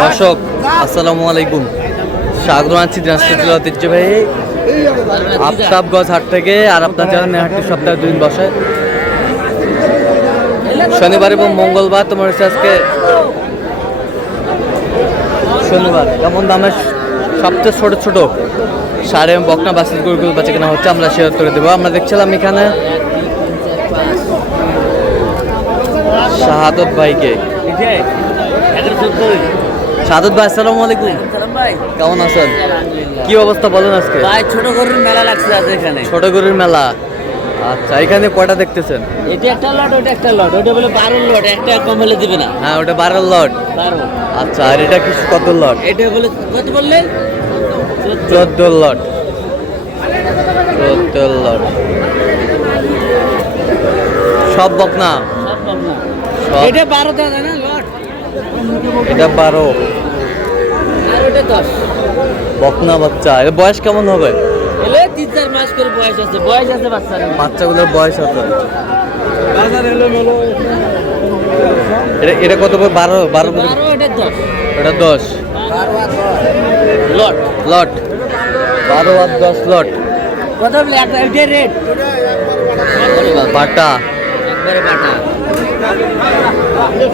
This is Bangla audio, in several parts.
দর্শক আসসালামু আলাইকুম, স্বাগত জানাচ্ছি দিনাজপুর জেলা ঐতিহ্যবাহী আফতাবগঞ্জ হাট থেকে। আর আপনার জানেন হাটটি সপ্তাহে 2 দিন বসে, শনিবার এবং মঙ্গলবার। তোমার হচ্ছে আজকে শনিবার। কেমন দামের সবচেয়ে ছোট ছোট সার এবং বকনা বাসের গরুগুলো বাচ্চা কেনা হচ্ছে আমরা শেয়ার করে দেবো। আমরা দেখছিলাম এখানে শাহাদত ভাইকে। শাহাদত ভাই আসসালামু আলাইকুম। ভাই কেমন আছেন? কি অবস্থা বলেন আজকে? ভাই ছোট গরুর মেলা লাগছে আজ এখানে। ছোট গরুর মেলা। আচ্ছা, এখানে কয়টা দেখতেছেন? এটা একটা লট, ওটা একটা লট। ওটা বলে 12 লট, একটা কম হলে দিবে না। হ্যাঁ, ওটা 12 লট। 12। আচ্ছা, আর এটা কি কত লট? এটা বলে কত বললেন? 14 লট। 14 লট সব বকনা। সব কম না। সব। এটা 12 দাদা না লট। এটা 12। আর ওটা 10। বকনা বাচ্চা। এর বয়স কেমন হবে? এলে 3-4 মাস করে বয়স আছে। বয়স আছে বাচ্চার। বাচ্চাগুলোর বয়স আছে। বাজার এলো মেলো। এটা কত করে? 12। 12 এটা 10। এটা 10 লট। লট। 12 আর 10 লট। কত বলে? একটা এটা রেট। বাটা। একবারে বাটা।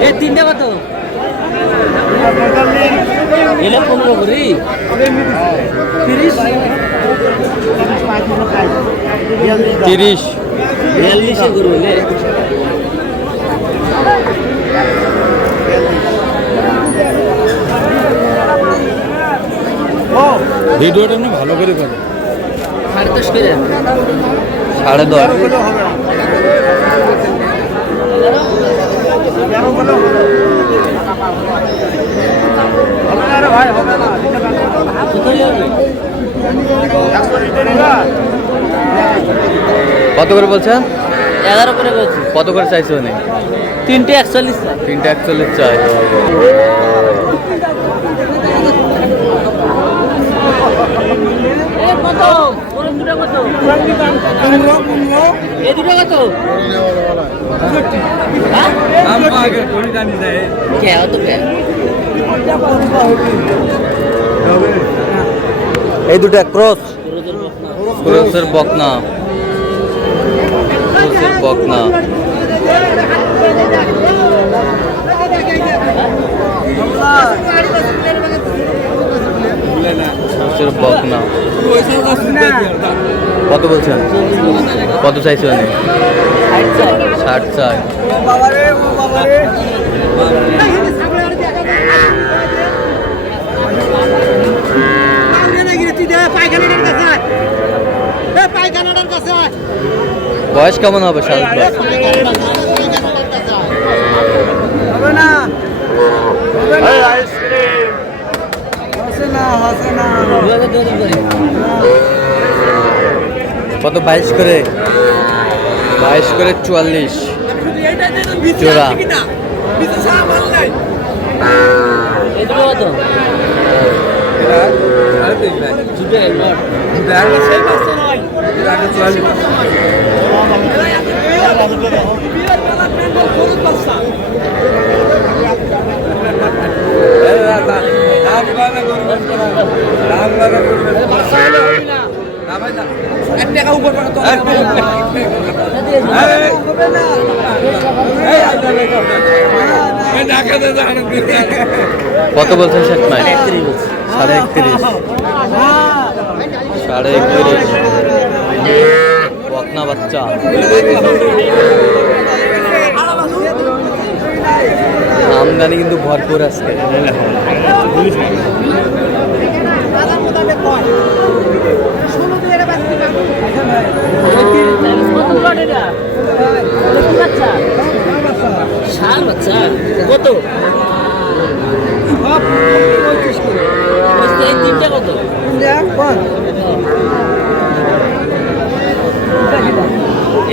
এই তিনটা কত? এলে 15 করি। 30 30 42 এ করবো লে। ভিডিওটা না ভালো করে করো। 10.5 করে। 10.5। কত করে বলছেন? 11 করে বলছি। কত করে চাইছো উনি? 3টে 41 চাই। 3টা 41 চাই। এ কত? ওরম দুটো কত? এই দুটো কত? হ্যাঁ? কে অত কে? এই দুটো ক্রস। ক্রসের বকনা। ক্রসের বকনা। ক্রসের বকনা। কত বলছেন? কত চাইছো উনি? 60 চাই। বয়স কেমন হবে শাহাদত ভাই? কত? 22 করে। 22 করে 44 জোড়া। এই দুটো কত? দুটো লট। কত বলছেন শেখ ভাই? 31 বলছি। 31.5। 31.5 বকনা বাচ্চা। আমদানি কিন্তু ভরপুর আজকে। কত লট এটা? কি বাচ্চা? ষাঁড় বাচ্চা। কত? এই তিনটা কত?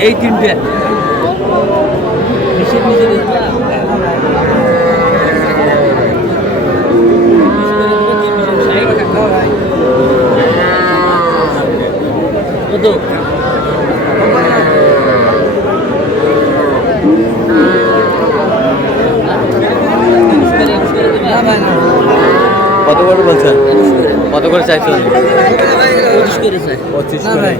এই তিনটে হিসেব নিজে দিতে কত? কত করে বলছেন? কত করে চাইছেন? 25 করে চাই। 25 করে।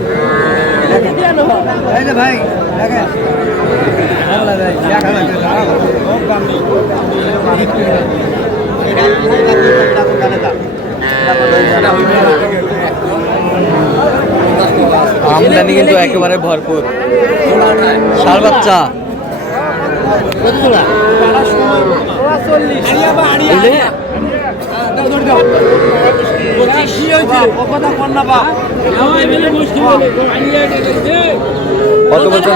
আমদানি কিন্তু একেবারে ভরপুর। ষাঁড় বাচ্চা কত জোড়া? দিলে? 25। কত বলছেন?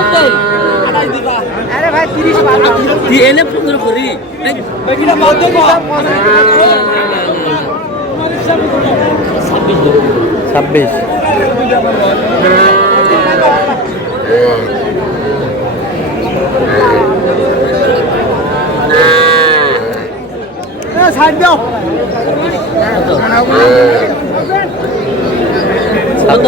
তুই এনে 15 করি। 26। কত?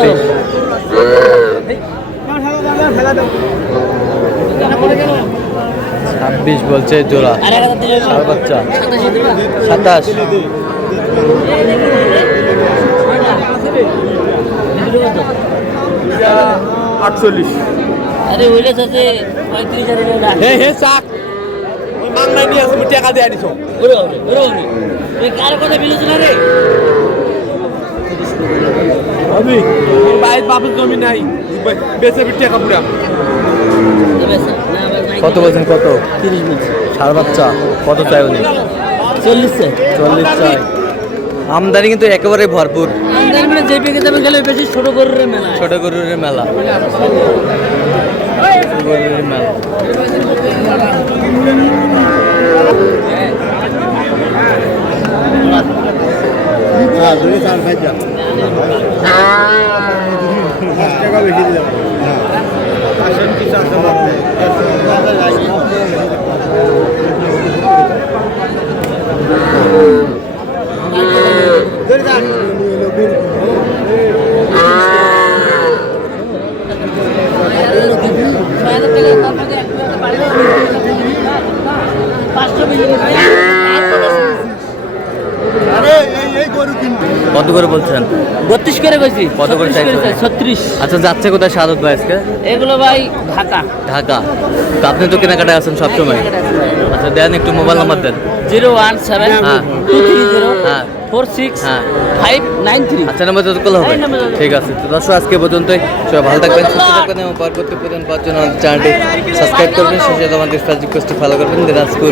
26 বলছে জোড়া। আর 1000 দিলে ষাঁড় বাচ্চা 27 দিবা। 27। আরে ওইটা সাথে 35,000 টাকা। হে হে চাক ওই মাংনাই নিয়ে আসি টাকা দিয়ে আনিছো ওরে ওরে ওরে ওরে এই কার কথা বিলেছ না রে? আমি বাইরে বাপের জমি নাই বেচে বিট টাকা পুরা তবে স্যার না আমার নাই। কত বলছেন? কত? 30 বলছি। ষাঁড় বাচ্চা কত চাই উনি? 40 চাই। 40 চাই। আমদানি কিন্তু একেবারে ভরপুর। আমদানি মানে যে পেকে যাবে গেলে বেশি ছোট গরুর মেলা। ছোট গরুর মেলা। গরুর মেলা। কত করে বলছেন? 32 করে কইছি। কত করে 36 চাইছো? 36। আচ্ছা, যাচ্ছে কোথায় সাদত ভাই আজকে? এগুলো ভাই ঢাকা। ঢাকা। তো আপনি তো কেনাকাটায় আছেন সবসময়। আচ্ছা, দেন একটু মোবাইল নাম্বার দেন। 017 হ্যাঁ। 230 হ্যাঁ। 46 হ্যাঁ। 593। আচ্ছা, নাম্বার তো কল হবে। এই নাম্বারে হবে। ঠিক আছে, তো দর্শক আজকে পর্যন্তই। সবাই ভালো থাকবেন, সুস্থ থাকবেন এবং পরবর্তী প্রতিদিন পাওয়ার জন্য আমাদের চ্যানেলটি সাবস্ক্রাইব করবেন। শেষে আমাদের ফেসবুক পেজটি ফলো করবেন। দিনাজপুর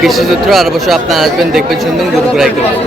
কৃষিসূত্র। আর অবশ্যই আপনারা আসবেন, দেখবেন, শুনবেন, গরু ক্রয় করবেন।